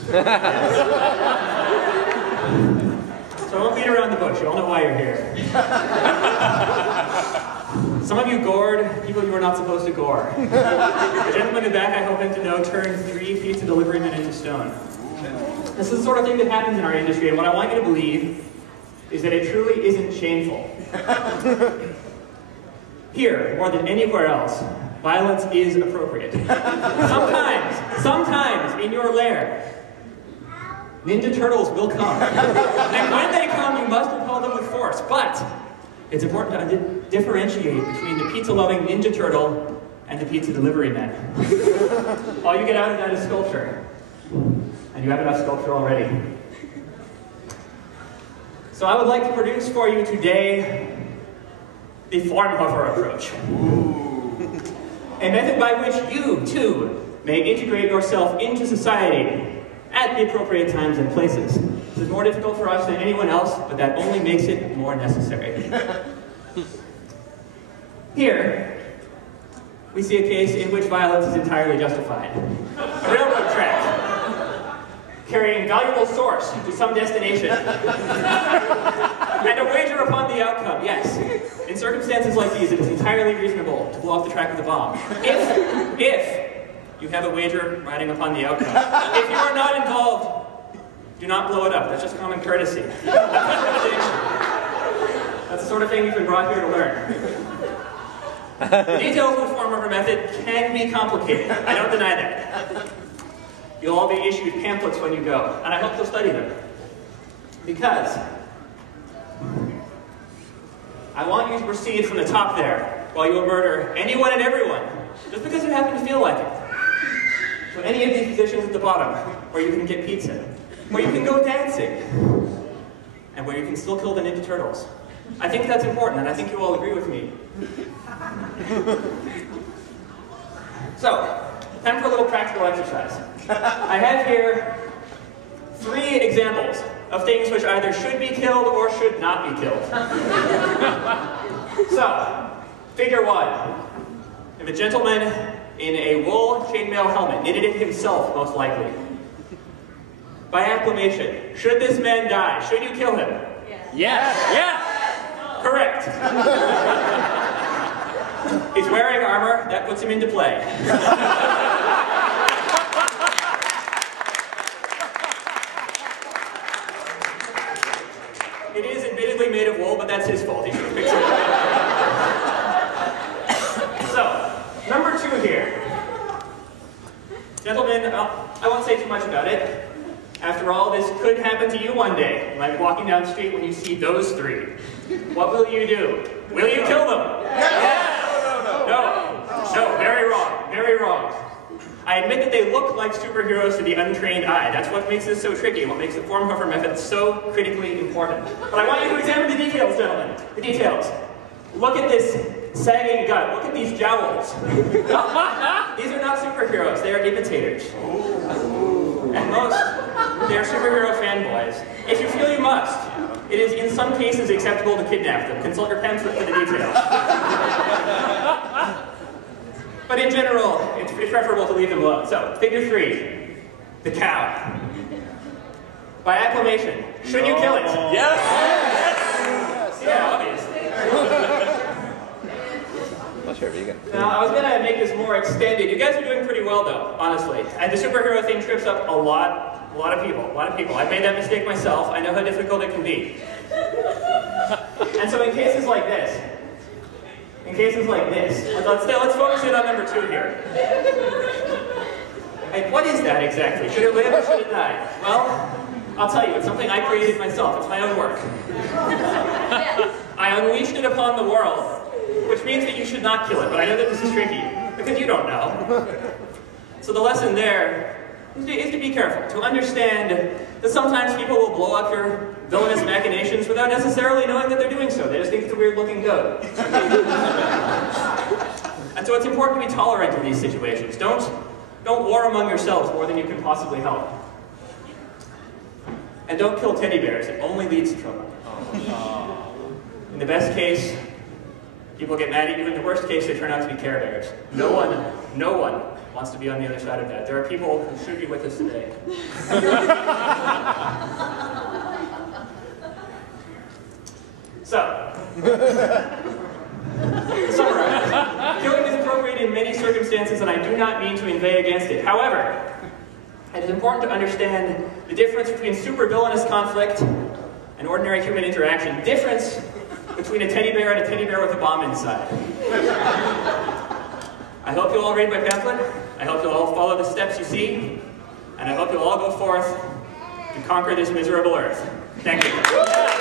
So I won't beat around the bush. You all know why you're here. Some of you gored people you were not supposed to gore. The gentleman in the back, I hope him to know, turned 3 pizza delivery men into stone. This is the sort of thing that happens in our industry, and what I want you to believe is that it truly isn't shameful. Here, more than anywhere else, violence is appropriate. Sometimes, in your lair, Ninja Turtles will come. And when they come, you must repel them with force. But it's important to differentiate between the pizza-loving Ninja Turtle and the pizza delivery man. All you get out of that is sculpture. And you have enough sculpture already. So I would like to produce for you today the Formhofer approach. A method by which you, too, may integrate yourself into society at the appropriate times and places. This is more difficult for us than anyone else, but that only makes it more necessary. Here, we see a case in which violence is entirely justified. A railroad track, carrying valuable source to some destination. And a wager upon the outcome, yes. In circumstances like these, it is entirely reasonable to blow off the track with a bomb. If you have a wager riding upon the outcome. If you are not involved, do not blow it up. That's just common courtesy. That's the sort of thing you've been brought here to learn. The details of the Formhofer method can be complicated. I don't deny that. You'll all be issued pamphlets when you go, and I hope you'll study them. Because I want you to proceed from the top there, while you will murder anyone and everyone, just because you happen to feel like it. So any of these positions at the bottom, where you can get pizza, where you can go dancing, and where you can still kill the Ninja Turtles. I think that's important, and I think you all agree with me. So, time for a little practical exercise. I have here 3 examples of things which either should be killed or should not be killed. So, figure 1. If a gentleman in a wool chainmail helmet, knitted it himself, most likely. By acclamation, should this man die? Should you kill him? Yes. Yes. Correct. He's wearing armor, that puts him into play. It is admittedly made of wool, but that's his fault. He should have fixed it. So, number 2 here. Gentlemen, I won't say too much about it. After all, this could happen to you one day. You might be walking down the street when you see those 3. What will you do? Will you kill them? Yes! No, very wrong. Very wrong. I admit that they look like superheroes to the untrained eye. That's what makes this so tricky, what makes the Formhofer method so critically important. But I want you to examine the details, gentlemen. The details. Look at this sagging gut. Look at these jowls. These are not superheroes. They are imitators. At most, they are superhero fanboys. If you feel you must, it is in some cases acceptable to kidnap them. Consult your pamphlet for the details. But in general, it's preferable to leave them alone. So, figure 3, the cow. By acclamation, should you kill it? Yes! Yeah, obviously. Not sure vegan. Now, I was going to make this more extended. You guys are doing pretty well, though, honestly. And the superhero thing trips up a lot of people. I've made that mistake myself. I know how difficult it can be. And so in cases like this, let's focus in on number 2 here. Like, what is that exactly? Should it live or should it die? Well, I'll tell you, it's something I created myself. It's my own work. I unleashed it upon the world, which means that you should not kill it, but I know that this is tricky, because you don't know. So the lesson there is to be careful, to understand that sometimes people will blow up your villainous machinations without necessarily knowing that they're doing so. They just think it's a weird-looking goat. And so it's important to be tolerant in these situations. Don't war among yourselves more than you can possibly help. And don't kill teddy bears. It only leads to trouble. In the best case, people get mad at you. In the worst case, they turn out to be Care Bears. No one wants to be on the other side of that. There are people who should be with us today. So, to summarize, killing is appropriate in many circumstances, and I do not mean to inveigh against it. However, it is important to understand the difference between supervillainous conflict and ordinary human interaction. The difference between a teddy bear and a teddy bear with a bomb inside. I hope you'll all read my pamphlet. I hope you'll all follow the steps you see. And I hope you'll all go forth to conquer this miserable earth. Thank you.